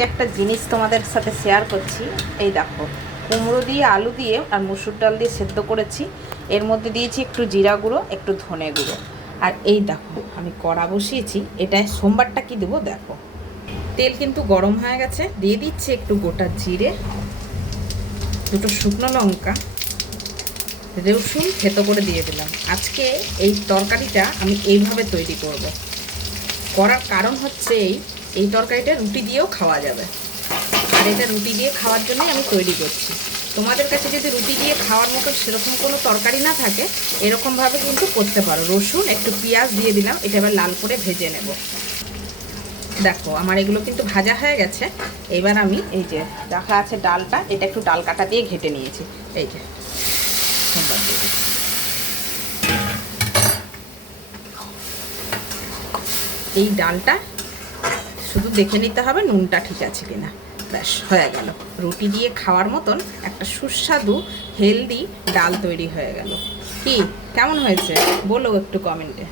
আজকে একটা জিনিস তোমাদের সাথে শেয়ার করছি। এই দেখো, কুমড়ো দিয়ে আলু দিয়ে আর মুসুর ডাল দিয়ে সেদ্ধ করেছি। এর মধ্যে দিয়েছি একটু জিরা গুঁড়ো, একটু ধনে গুঁড়ো। আর এই দেখো আমি কড়া বসিয়েছি। এটায় সোমবারটা কি দেবো দেখো। তেল কিন্তু গরম হয়ে গেছে, দিয়ে দিচ্ছি একটু গোটা জিরে, দুটো শুকনো লঙ্কা, রসুন থেতো করে দিয়ে দিলাম। আজকে এই তরকারিটা আমি এইভাবে তৈরি করব। করার কারণ হচ্ছে এই তরকারিটা রুটি দিয়েও খাওয়া যাবে, আর এটা রুটি দিয়ে খাওয়ার জন্যই আমি তৈরি করছি। তোমাদের কাছে যদি রুটি দিয়ে খাওয়ার মতো সেরকম কোনো তরকারি না থাকে, এরকমভাবে কিন্তু করতে পারো। রসুন একটু পেঁয়াজ দিয়ে দিলাম, এটা এবার লাল করে ভেজে নেব। দেখো আমার এগুলো কিন্তু ভাজা হয়ে গেছে। এবার আমি এই যে রাখা আছে ডালটা, এটা একটু ডাল কাটা দিয়ে ঘেটে নিয়েছি। এই যে সোমবার দিয়ে দিচ্ছি। এই ডালটা শুধু দেখে নিতে হবে নুনটা ঠিক আছে কিনা, ব্যাস হয়ে গেল। রুটি দিয়ে খাওয়ার মতন একটা সুস্বাদু হেলদি ডাল তৈরি হয়ে গেল। কি কেমন হয়েছে বলো একটু কমেন্টে।